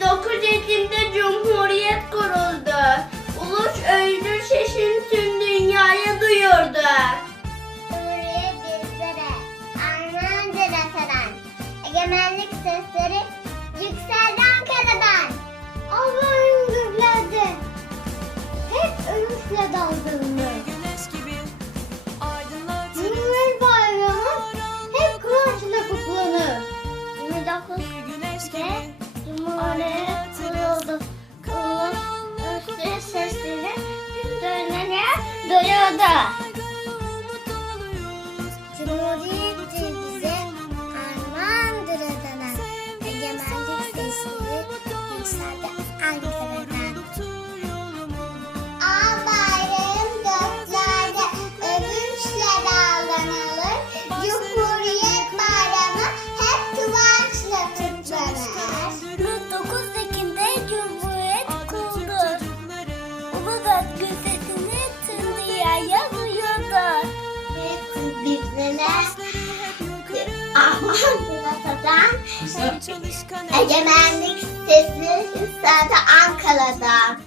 29 Ekim'de Cumhuriyet kuruldu. Ulus özgür sesini tüm dünyaya duyurdu. Suriye bizlere, Arnavutca referan, egemenlik sesleri yükseldi Ankara'dan. Allah'ın gürledi, hep övüşle dalgınlı. Duyurdu. Bizlere Aman Çalışkan Egemenlik sesli yükseldi Ankara'dan.